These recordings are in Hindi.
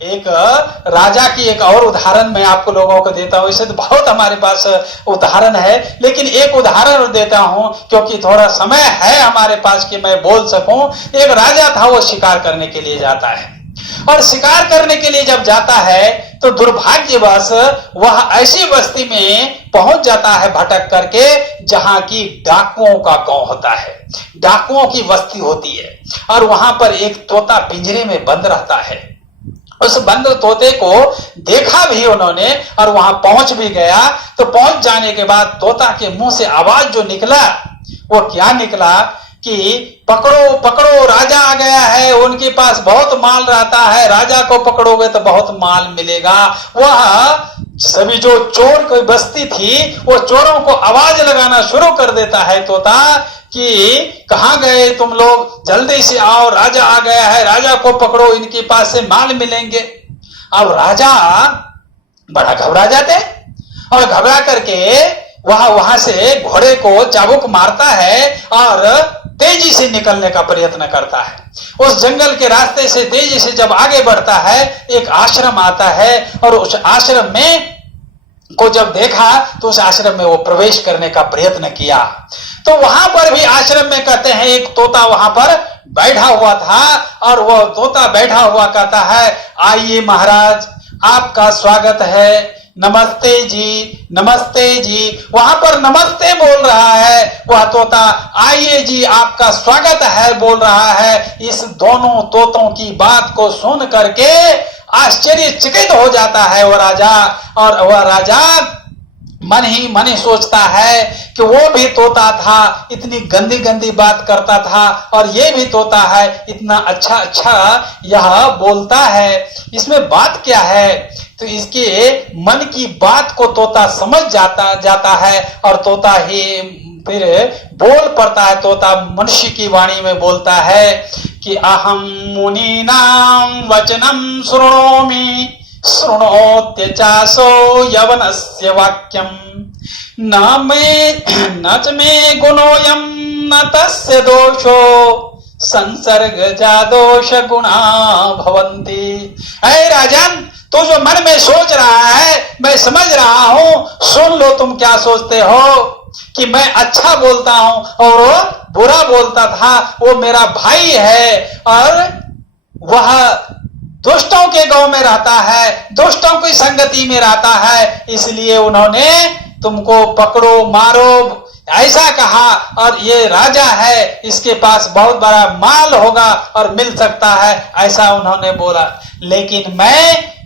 एक राजा की एक और उदाहरण मैं आपको लोगों को देता हूं। इसे तो बहुत हमारे पास उदाहरण है, लेकिन एक उदाहरण देता हूं क्योंकि थोड़ा समय है हमारे पास कि मैं बोल सकूं। एक राजा था, वो शिकार करने के लिए जाता है, और शिकार करने के लिए जब जाता है तो दुर्भाग्यवश वह ऐसी बस्ती में पहुंच जाता है भटक करके, जहां की डाकुओं का गांव होता है, डाकुओं की बस्ती होती है। और वहां पर एक तोता पिंजरे में बंद रहता है। उस बंद तोते को देखा भी उन्होंने और वहां पहुंच भी गया। तो पहुंच जाने के बाद तोता के मुंह से आवाज जो निकला वो क्या निकला कि पकड़ो पकड़ो, राजा आ गया है, उनके पास बहुत माल रहता है, राजा को पकड़ोगे तो बहुत माल मिलेगा। वह सभी जो चोर की बस्ती थी वो चोरों को आवाज लगाना शुरू कर देता है तोता कि कहां गए तुम लोग, जल्दी से आओ, राजा आ गया है, राजा को पकड़ो, इनके पास से माल मिलेंगे। अब राजा बड़ा घबरा जाते और घबरा करके वहां से घोड़े को चाबुक मारता है और तेजी से निकलने का प्रयत्न करता है। उस जंगल के रास्ते से तेजी से जब आगे बढ़ता है, एक आश्रम आता है और उस आश्रम में को जब देखा तो उस आश्रम में वो प्रवेश करने का प्रयत्न किया। तो वहां पर भी आश्रम में कहते हैं एक तोता वहां पर बैठा हुआ था, और वह तोता बैठा हुआ कहता है, आइए महाराज, आपका स्वागत है, नमस्ते जी, नमस्ते जी। वहां पर नमस्ते बोल रहा है वह तोता, आइए जी, आपका स्वागत है बोल रहा है। इस दोनों तोतों की बात को सुन करके आश्चर्यचकित हो जाता है वह राजा, और वह राजा मन ही मन ही सोचता है कि वो भी तोता था, इतनी गंदी गंदी बात करता था, और ये भी तोता है, इतना अच्छा अच्छा यह बोलता है, इसमें बात क्या है। तो इसके मन की बात को तोता समझ जाता है, और तोता ही फिर बोल पड़ता है। तोता मनुष्य की वाणी में बोलता है कि अहम मुनीनां वचनम शृणोमि शृणोत्यचासो यवनस्य वाक्यम न च मे गुणोयम न तस्य दोषो संसर्गजा दोष गुणा भवन्ति। ऐ राजन, तो जो मन में सोच रहा है मैं समझ रहा हूं, सुन लो तुम क्या सोचते हो कि मैं अच्छा बोलता हूं और वो बुरा बोलता था। वो मेरा भाई है और वह दुष्टों के गांव में रहता है, दुष्टों की संगति में रहता है, इसलिए उन्होंने तुमको पकड़ो मारो ऐसा कहा। और ये राजा है, इसके पास बहुत बड़ा माल होगा और मिल सकता है, ऐसा उन्होंने बोला। लेकिन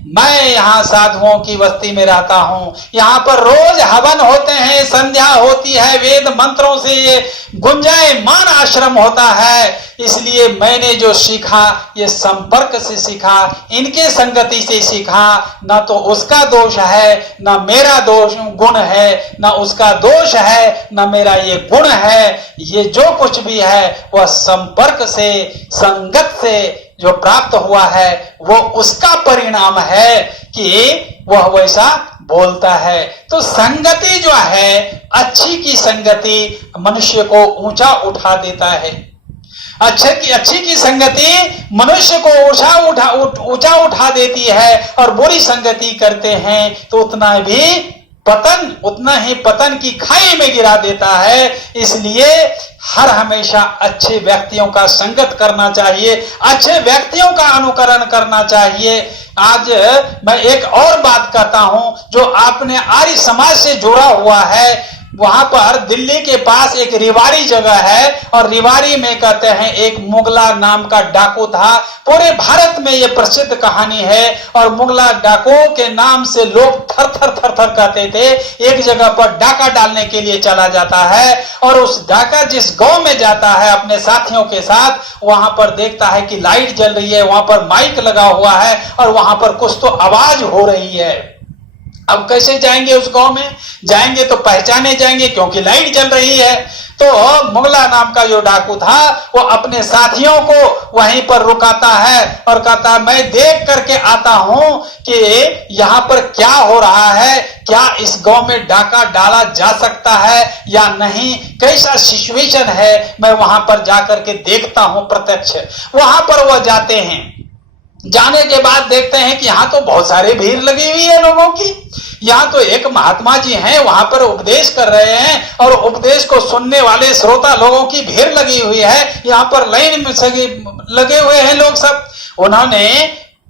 मैं यहाँ साधुओं की बस्ती में रहता हूं, यहाँ पर रोज हवन होते हैं, संध्या होती है, वेद मंत्रों से ये गुंजायमान आश्रम होता है। इसलिए मैंने जो सीखा ये संपर्क से सीखा, इनके संगति से सीखा। ना तो उसका दोष है, ना मेरा दोष गुण है, ना उसका दोष है, ना मेरा ये गुण है। ये जो कुछ भी है वह संपर्क से, संगत से जो प्राप्त हुआ है वो उसका परिणाम है कि वह वैसा बोलता है। तो संगति जो है, अच्छी की संगति मनुष्य को ऊंचा उठा देता है। अच्छी की संगति मनुष्य को ऊंचा उठा देती है, और बुरी संगति करते हैं तो उतना ही पतन की खाई में गिरा देता है। इसलिए हर हमेशा अच्छे व्यक्तियों का संगत करना चाहिए, अच्छे व्यक्तियों का अनुकरण करना चाहिए। आज मैं एक और बात कहता हूं जो आपने आर्य समाज से जुड़ा हुआ है। वहां पर दिल्ली के पास एक रिवाड़ी जगह है, और रिवाड़ी में कहते हैं एक मुगला नाम का डाकू था। पूरे भारत में यह प्रसिद्ध कहानी है, और मुगला डाकू के नाम से लोग थर थर थर थर कहते थे। एक जगह पर डाका डालने के लिए चला जाता है, और उस डाका जिस गांव में जाता है अपने साथियों के साथ, वहां पर देखता है कि लाइट जल रही है, वहां पर माइक लगा हुआ है, और वहां पर कुछ तो आवाज हो रही है। अब कैसे जाएंगे उस गांव में? जाएंगे तो पहचाने जाएंगे क्योंकि लाइट जल रही है। तो मुगला नाम का जो डाकू था वो अपने साथियों को वहीं पर रुकाता है और कहता है मैं देख करके आता हूं कि यहां पर क्या हो रहा है, क्या इस गांव में डाका डाला जा सकता है या नहीं, कैसा सिचुएशन है, मैं वहां पर जाकर के देखता हूं प्रत्यक्ष। वहां पर वह जाते हैं, जाने के बाद देखते हैं कि यहाँ तो बहुत सारी भीड़ लगी हुई है लोगों की। यहाँ तो एक महात्मा जी हैं, वहां पर उपदेश कर रहे हैं और उपदेश को सुनने वाले श्रोता लोगों की भीड़ लगी हुई है। यहाँ पर लाइन में लगे हुए हैं लोग सब। उन्होंने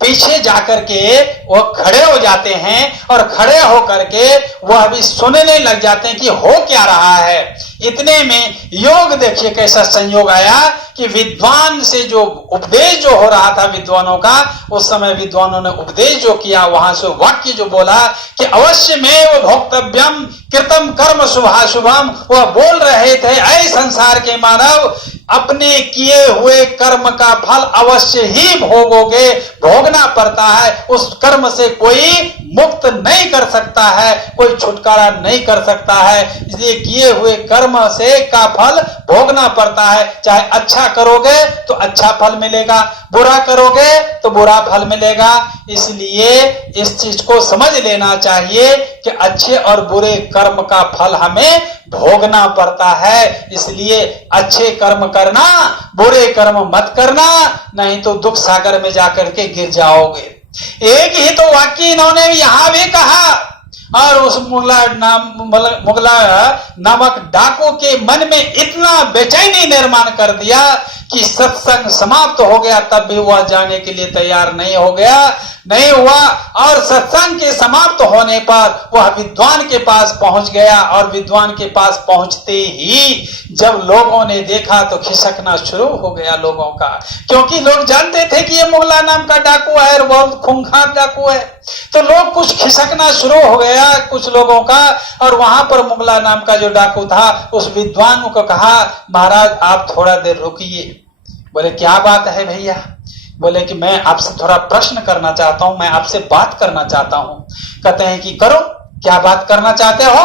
पीछे जाकर के वो खड़े हो जाते हैं और खड़े होकर के वह अभी सुनने लग जाते हैं कि हो क्या रहा है। इतने में योग देखिए कैसा संयोग आया कि विद्वान से जो उपदेश जो हो रहा था विद्वानों का, उस समय विद्वानों ने उपदेश जो किया, वहां से वाक्य जो बोला कि अवश्य में वो भोक्तव्यम कृतम कर्म शुभाशुभम, वह बोल रहे थे ऐ संसार के मानव, अपने किए हुए कर्म का फल अवश्य ही भोगोगे, भोगना पड़ता है। उस कर्म से कोई मुक्त नहीं कर सकता है, कोई छुटकारा नहीं कर सकता है। इसलिए किए हुए कर्म से का फल भोगना पड़ता है। चाहे अच्छा करोगे तो अच्छा फल मिलेगा, बुरा करोगे तो बुरा फल मिलेगा। इसलिए इस चीज को समझ लेना चाहिए कि अच्छे और बुरे कर्म का फल हमें भोगना पड़ता है। इसलिए अच्छे कर्म करना, बुरे कर्म मत करना, नहीं तो दुख सागर में जाकर के गिर जाओगे। एक ही तो वाक्य इन्होंने यहां भी कहा और उस मुगला नामक डाकू के मन में इतना बेचैनी निर्माण कर दिया कि सत्संग समाप्त हो गया, तब भी वह जाने के लिए तैयार नहीं हो गया, नहीं हुआ। और सत्संग के समाप्त होने पर वह विद्वान के पास पहुंच गया और विद्वान के पास पहुंचते ही जब लोगों ने देखा तो खिसकना शुरू हो गया लोगों का, क्योंकि लोग जानते थे कि यह मुगला नाम का डाकू है और बहुत खूंखार डाकू है। तो लोग कुछ खिसकना शुरू हो गया कुछ लोगों का। और वहां पर मुगला नाम का जो डाकू था उस विद्वान को कहा, महाराज आप थोड़ा देर रुकिए। बोले क्या बात है भैया? बोले कि मैं आपसे थोड़ा प्रश्न करना चाहता हूं, मैं आपसे बात करना चाहता हूं। कहते हैं कि करो, क्या बात करना चाहते हो?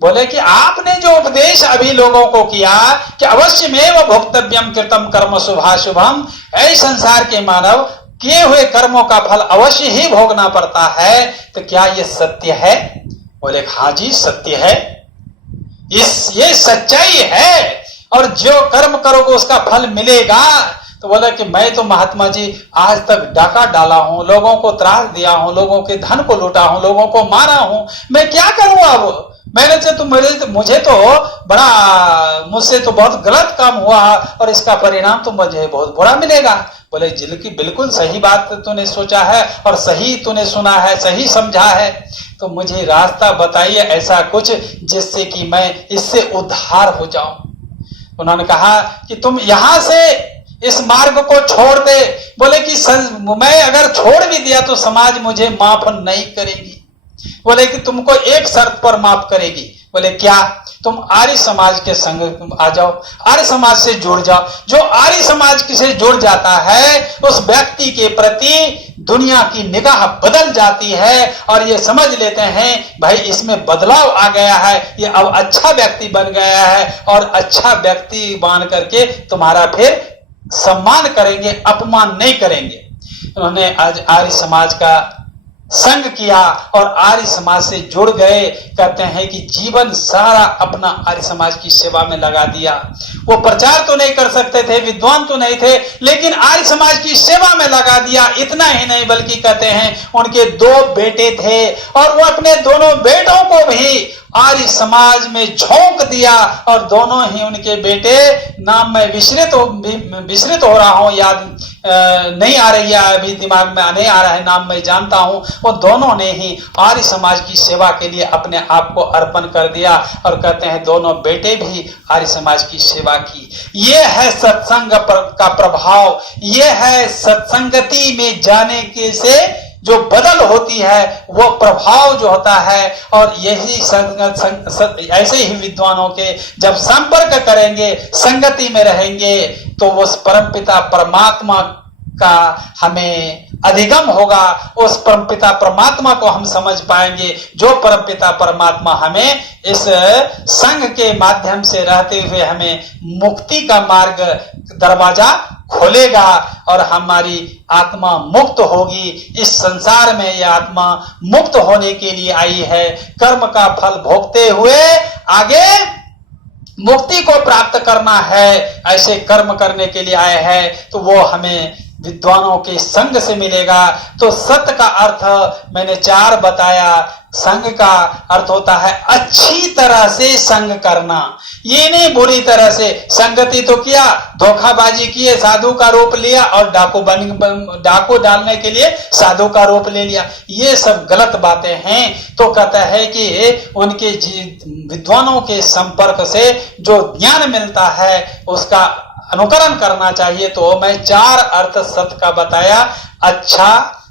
बोले कि आपने जो उपदेश अभी लोगों को किया कि अवश्य में वह भोक्तव्यम कृतम कर्म शुभाशुभम, ऐ संसार के मानव किए हुए कर्मों का फल अवश्य ही भोगना पड़ता है, तो क्या यह सत्य है? बोले हाँ जी सत्य है, ये सच्चाई है और जो कर्म करोगे उसका फल मिलेगा। तो बोला कि मैं तो महात्मा जी आज तक डाका डाला हूं, लोगों को त्रास दिया हूं, लोगों के धन को लूटा हूं, लोगों को मारा हूं, मैं क्या करूं अब? मैंने से तो मुझे तो मुझसे तो बहुत गलत काम हुआ और इसका परिणाम तो मुझे बहुत बुरा मिलेगा। बोले जिनकी बिल्कुल सही बात तूने सोचा है और सही तूने सुना है, सही समझा है, तो मुझे रास्ता बताइए ऐसा कुछ जिससे कि मैं इससे उद्धार हो जाऊं। उन्होंने कहा कि तुम यहां से इस मार्ग को छोड़ दे। बोले कि मैं अगर छोड़ भी दिया तो समाज मुझे माफ नहीं करेगी। बोले कि तुमको एक शर्त पर माफ करेगी। बोले क्या? तुम आर्य समाज के संग आ जाओ, आर्य समाज से जुड़ जाओ। जो आर्य समाज से जुड़ जाता है उस व्यक्ति के प्रति दुनिया की निगाह बदल जाती है और ये समझ लेते हैं भाई इसमें बदलाव आ गया है, ये अब अच्छा व्यक्ति बन गया है और अच्छा व्यक्ति मान करके तुम्हारा फिर सम्मान करेंगे, अपमान नहीं करेंगे। उन्होंने आज आर्य समाज का संग किया और आर्य समाज से जुड़ गए। कहते हैं कि जीवन सारा अपना आर्य समाज की सेवा में लगा दिया। वो प्रचार तो नहीं कर सकते थे, विद्वान तो नहीं थे, लेकिन आर्य समाज की सेवा में लगा दिया। इतना ही नहीं बल्कि कहते हैं उनके 2 बेटे थे और वो अपने दोनों बेटों को भी आर्य समाज में झोंक दिया और दोनों ही उनके बेटे, नाम में विस्मृत हो रहा हूं, याद नहीं आ रही है अभी, दिमाग में नहीं आ रहा है, नाम मैं जानता हूं, वो दोनों ने ही आर्य समाज की सेवा के लिए अपने आप को अर्पण कर दिया और कहते हैं दोनों बेटे भी आर्य समाज की सेवा की। ये है सत्संग का प्रभाव, ये है सत्संगति में जाने के से जो बदल होती है वो प्रभाव जो होता है। और यही ऐसे ही विद्वानों के जब संपर्क करेंगे, संगति में रहेंगे, तो उस परमपिता परमात्मा का हमें अधिगम होगा, उस परमपिता परमात्मा को हम समझ पाएंगे, जो परमपिता परमात्मा हमें इस संघ के माध्यम से रहते हुए हमें मुक्ति का मार्ग दरवाजा खोलेगा और हमारी आत्मा मुक्त होगी। इस संसार में यह आत्मा मुक्त होने के लिए आई है, कर्म का फल भोगते हुए आगे मुक्ति को प्राप्त करना है, ऐसे कर्म करने के लिए आए हैं। तो वो हमें विद्वानों के संग से मिलेगा। तो सत का अर्थ मैंने 4 बताया। संग का अर्थ होता है अच्छी तरह से संग करना, ये नहीं बुरी तरह से। संगति तो किया, धोखाबाजी किए, साधु का रूप लिया और डाकू डालने के लिए साधु का रूप ले लिया, ये सब गलत बातें हैं। तो कहता है कि उनके विद्वानों के संपर्क से जो ज्ञान मिलता है उसका अनुकरण करना चाहिए। तो मैं 4 अर्थ सत्य का बताया, अच्छा,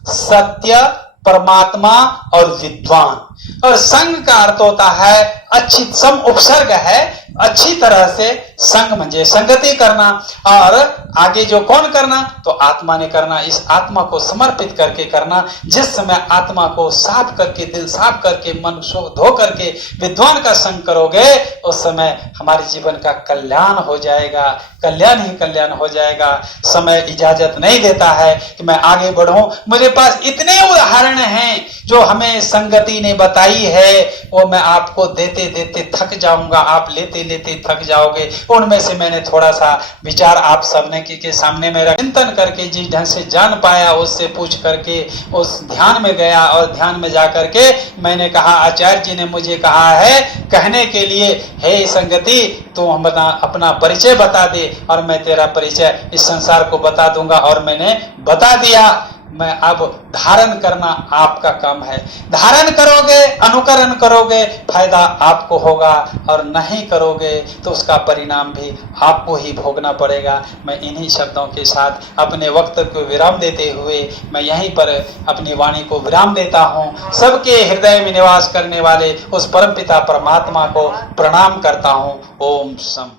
सत्य, परमात्मा और विद्वान। और संग का अर्थ होता है अच्छी, सम उपसर्ग है, अच्छी तरह से संग म्हणजे संगति करना। और आगे जो कौन करना, तो आत्मा ने करना। इस आत्मा को समर्पित करके करना। जिस समय आत्मा को साफ करके, दिल साफ करके, मन धो करके विद्वान का संग करोगे, उस समय हमारे जीवन का कल्याण हो जाएगा, कल्याण ही कल्याण हो जाएगा। समय इजाजत नहीं देता है कि मैं आगे बढ़ूं। मेरे पास इतने उदाहरण हैं जो हमें संगति ने बताई है, वो मैं आपको देते देते थक जाऊंगा, आप लेते लेते थक जाओगे। उनमें से मैंने थोड़ा सा विचार आप सबने के सामने मेरा चिंतन करके जिस ढंग से जान पाया, उससे पूछ करके उस ध्यान में गया, और ध्यान में जाकर के मैंने कहा, आचार्य जी ने मुझे कहा है कहने के लिए, हे संगति तू हम अपना परिचय बता दे और मैं तेरा परिचय इस संसार को बता दूंगा। और मैंने बता दिया। मैं अब धारण करना आपका काम है। धारण करोगे, अनुकरण करोगे, फायदा आपको होगा, और नहीं करोगे तो उसका परिणाम भी आपको ही भोगना पड़ेगा। मैं इन्हीं शब्दों के साथ अपने वक्त को विराम देते हुए मैं यहीं पर अपनी वाणी को विराम देता हूँ। सबके हृदय में निवास करने वाले उस परमपिता परमात्मा को प्रणाम करता हूँ। ओम सम।